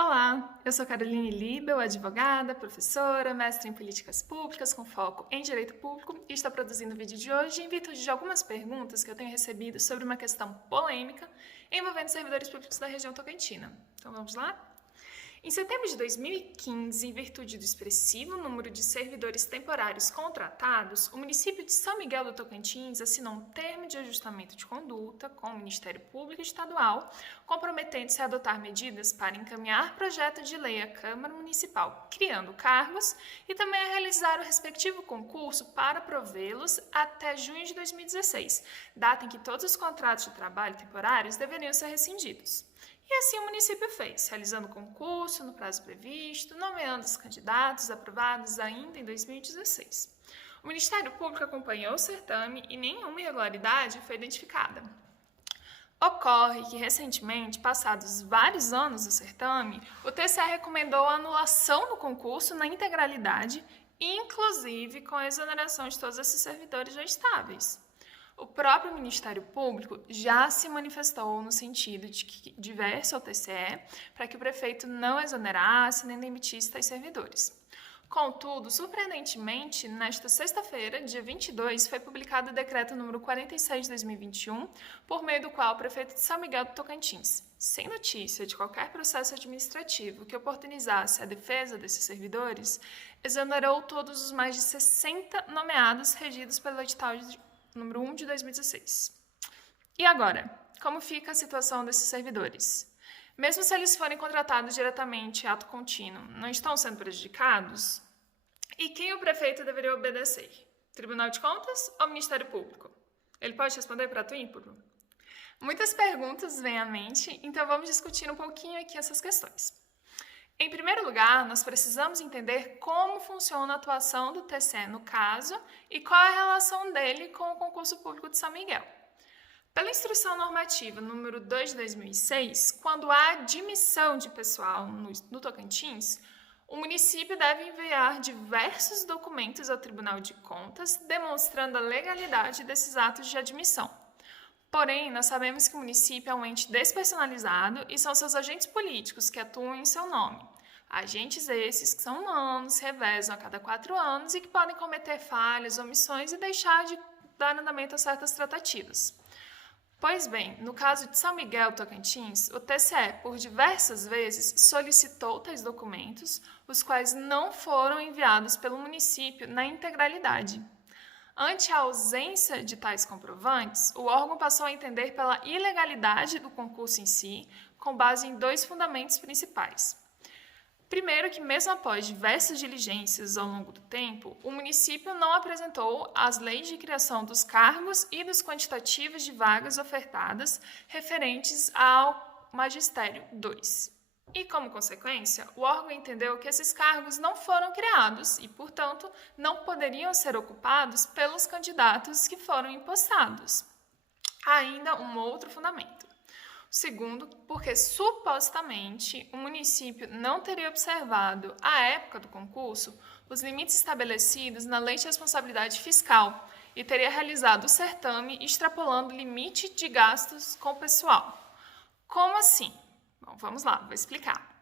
Olá, eu sou Caroline Libel, advogada, professora, mestre em políticas públicas com foco em direito público e estou produzindo o vídeo de hoje em virtude de algumas perguntas que eu tenho recebido sobre uma questão polêmica envolvendo servidores públicos da região tocantina. Então vamos lá? Em setembro de 2015, em virtude do expressivo número de servidores temporários contratados, o município de São Miguel do Tocantins assinou um termo de ajustamento de conduta com o Ministério Público Estadual, comprometendo-se a adotar medidas para encaminhar projeto de lei à Câmara Municipal, criando cargos, e também a realizar o respectivo concurso para provê-los até junho de 2016, data em que todos os contratos de trabalho temporários deveriam ser rescindidos. E assim o município fez, realizando o concurso no prazo previsto, nomeando os candidatos aprovados ainda em 2016. O Ministério Público acompanhou o certame e nenhuma irregularidade foi identificada. Ocorre que, recentemente, passados vários anos do certame, o TCE recomendou a anulação do concurso na integralidade, inclusive com a exoneração de todos esses servidores já estáveis. O próprio Ministério Público já se manifestou no sentido de que diverso ao TCE para que o prefeito não exonerasse nem demitisse tais servidores. Contudo, surpreendentemente, nesta sexta-feira, dia 22, foi publicado o decreto número 46 de 2021, por meio do qual o prefeito de São Miguel do Tocantins, sem notícia de qualquer processo administrativo que oportunizasse a defesa desses servidores, exonerou todos os mais de 60 nomeados regidos pelo edital número 1 de 2016. E agora, como fica a situação desses servidores? Mesmo se eles forem contratados diretamente em ato contínuo, não estão sendo prejudicados? E quem o prefeito deveria obedecer? Tribunal de Contas ou Ministério Público? Ele pode responder para tu ímpuro? Muitas perguntas vêm à mente, então vamos discutir um pouquinho aqui essas questões. Em primeiro lugar, nós precisamos entender como funciona a atuação do TCE no caso e qual é a relação dele com o concurso público de São Miguel. Pela Instrução Normativa número 2 de 2006, quando há admissão de pessoal no Tocantins, o município deve enviar diversos documentos ao Tribunal de Contas demonstrando a legalidade desses atos de admissão. Porém, nós sabemos que o município é um ente despersonalizado e são seus agentes políticos que atuam em seu nome. Agentes esses que são humanos, revezam a cada 4 anos e que podem cometer falhas, omissões e deixar de dar andamento a certas tratativas. Pois bem, no caso de São Miguel Tocantins, o TCE, por diversas vezes, solicitou tais documentos, os quais não foram enviados pelo município na integralidade. Ante a ausência de tais comprovantes, o órgão passou a entender pela ilegalidade do concurso em si, com base em 2 fundamentos principais. Primeiro, que mesmo após diversas diligências ao longo do tempo, o município não apresentou as leis de criação dos cargos e dos quantitativos de vagas ofertadas referentes ao Magistério 2. E, como consequência, o órgão entendeu que esses cargos não foram criados e, portanto, não poderiam ser ocupados pelos candidatos que foram impostados. Ainda um outro fundamento. Segundo, porque supostamente o município não teria observado, à época do concurso, os limites estabelecidos na Lei de Responsabilidade Fiscal e teria realizado o certame extrapolando o limite de gastos com o pessoal. Como assim? Bom, vamos lá, vou explicar.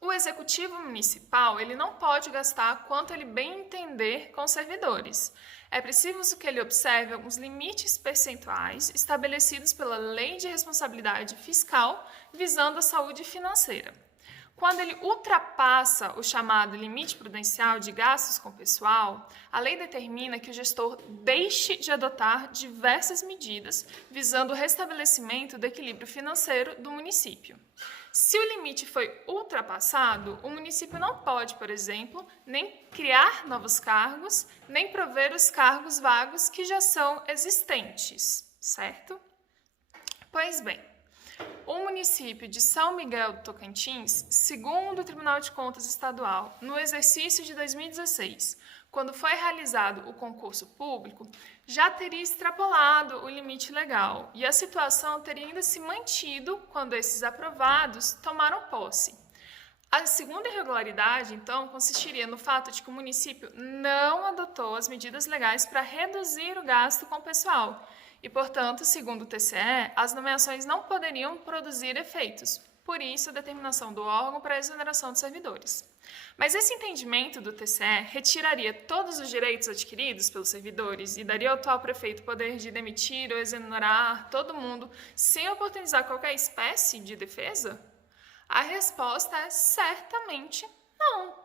O executivo municipal ele não pode gastar quanto ele bem entender com os servidores. É preciso que ele observe alguns limites percentuais estabelecidos pela Lei de Responsabilidade Fiscal visando a saúde financeira. Quando ele ultrapassa o chamado limite prudencial de gastos com o pessoal, a lei determina que o gestor deixe de adotar diversas medidas visando o restabelecimento do equilíbrio financeiro do município. Se o limite foi ultrapassado, o município não pode, por exemplo, nem criar novos cargos, nem prover os cargos vagos que já são existentes, certo? Pois bem, o município de São Miguel do Tocantins, segundo o Tribunal de Contas Estadual, no exercício de 2016, quando foi realizado o concurso público, já teria extrapolado o limite legal e a situação teria ainda se mantido quando esses aprovados tomaram posse. A segunda irregularidade, então, consistiria no fato de que o município não adotou as medidas legais para reduzir o gasto com o pessoal e, portanto, segundo o TCE, as nomeações não poderiam produzir efeitos. Por isso, a determinação do órgão para a exoneração dos servidores. Mas esse entendimento do TCE retiraria todos os direitos adquiridos pelos servidores e daria ao atual prefeito o poder de demitir ou exonerar todo mundo sem oportunizar qualquer espécie de defesa? A resposta é certamente não.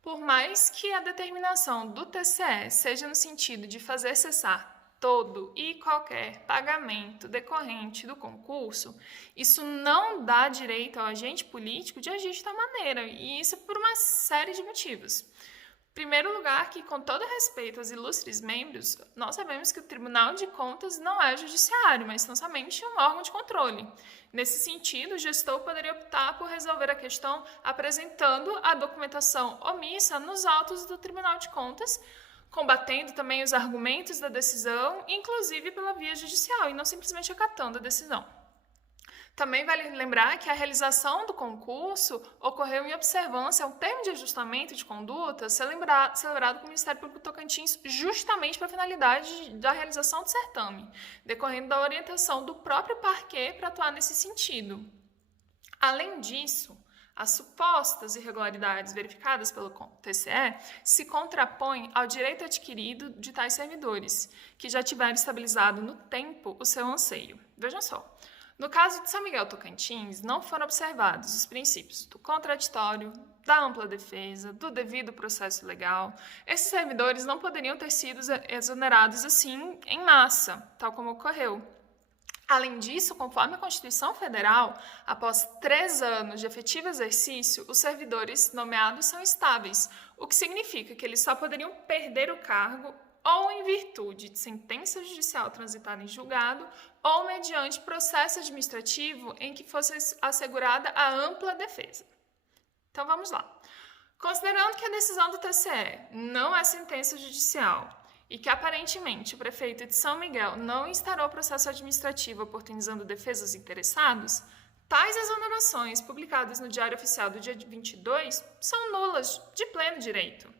Por mais que a determinação do TCE seja no sentido de fazer cessar todo e qualquer pagamento decorrente do concurso, isso não dá direito ao agente político de agir de tal maneira, e isso por uma série de motivos. Em primeiro lugar, que com todo respeito aos ilustres membros, nós sabemos que o Tribunal de Contas não é judiciário, mas tão somente um órgão de controle. Nesse sentido, o gestor poderia optar por resolver a questão apresentando a documentação omissa nos autos do Tribunal de Contas, combatendo também os argumentos da decisão, inclusive pela via judicial, e não simplesmente acatando a decisão. Também vale lembrar que a realização do concurso ocorreu em observância ao termo de ajustamento de conduta celebrado pelo Ministério Público Tocantins justamente para a finalidade da realização do certame, decorrendo da orientação do próprio parquê para atuar nesse sentido. Além disso, as supostas irregularidades verificadas pelo TCE se contrapõem ao direito adquirido de tais servidores, que já tiveram estabilizado no tempo o seu anseio. Vejam só, no caso de São Miguel Tocantins, não foram observados os princípios do contraditório, da ampla defesa, do devido processo legal. Esses servidores não poderiam ter sido exonerados assim em massa, tal como ocorreu. Além disso, conforme a Constituição Federal, após 3 anos de efetivo exercício, os servidores nomeados são estáveis, o que significa que eles só poderiam perder o cargo ou em virtude de sentença judicial transitada em julgado ou mediante processo administrativo em que fosse assegurada a ampla defesa. Então vamos lá. Considerando que a decisão do TCE não é sentença judicial, e que aparentemente o prefeito de São Miguel não instaurou processo administrativo oportunizando defesa aos interessados, tais exonerações publicadas no Diário Oficial do dia 22 são nulas, de pleno direito.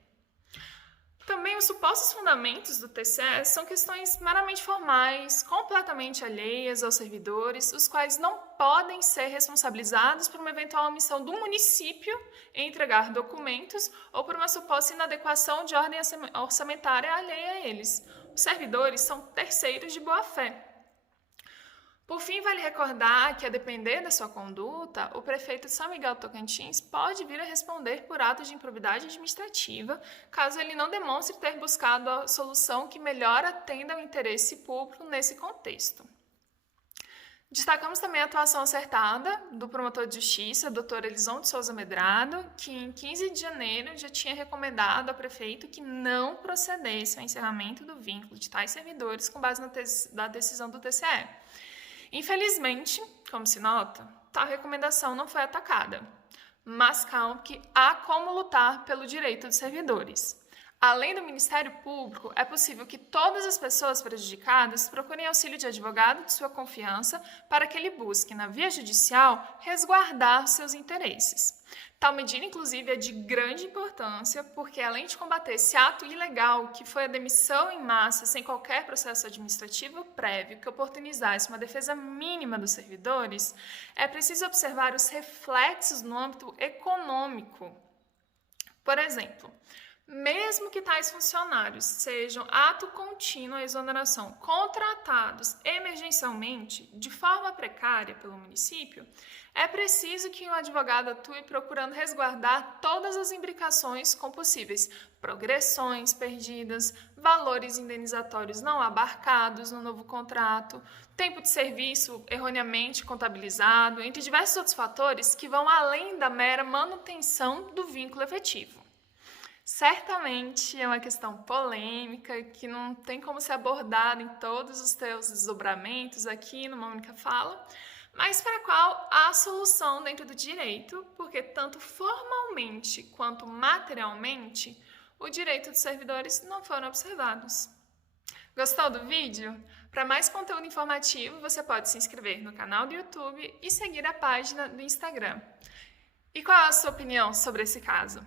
Também os supostos fundamentos do TCE são questões meramente formais, completamente alheias aos servidores, os quais não podem ser responsabilizados por uma eventual omissão do município em entregar documentos ou por uma suposta inadequação de ordem orçamentária alheia a eles. Os servidores são terceiros de boa-fé. Por fim, vale recordar que, a depender da sua conduta, o prefeito de São Miguel Tocantins pode vir a responder por atos de improbidade administrativa, caso ele não demonstre ter buscado a solução que melhor atenda ao interesse público nesse contexto. Destacamos também a atuação acertada do promotor de justiça, Dr. Elison de Souza Medrado, que em 15 de janeiro já tinha recomendado ao prefeito que não procedesse ao encerramento do vínculo de tais servidores com base na decisão do TCE. Infelizmente, como se nota, tal recomendação não foi atacada, mas calma que há como lutar pelo direito dos servidores. Além do Ministério Público, é possível que todas as pessoas prejudicadas procurem auxílio de advogado de sua confiança para que ele busque, na via judicial, resguardar seus interesses. Tal medida, inclusive, é de grande importância porque, além de combater esse ato ilegal, que foi a demissão em massa sem qualquer processo administrativo prévio que oportunizasse uma defesa mínima dos servidores, é preciso observar os reflexos no âmbito econômico. Por exemplo, mesmo que tais funcionários sejam ato contínuo à exoneração contratados emergencialmente de forma precária pelo município, é preciso que um advogado atue procurando resguardar todas as imbricações com possíveis progressões perdidas, valores indenizatórios não abarcados no novo contrato, tempo de serviço erroneamente contabilizado, entre diversos outros fatores que vão além da mera manutenção do vínculo efetivo. Certamente é uma questão polêmica que não tem como ser abordada em todos os seus desdobramentos aqui numa única fala, mas para a qual há solução dentro do direito, porque tanto formalmente quanto materialmente o direito dos servidores não foram observados. Gostou do vídeo? Para mais conteúdo informativo, você pode se inscrever no canal do YouTube e seguir a página do Instagram. E qual é a sua opinião sobre esse caso?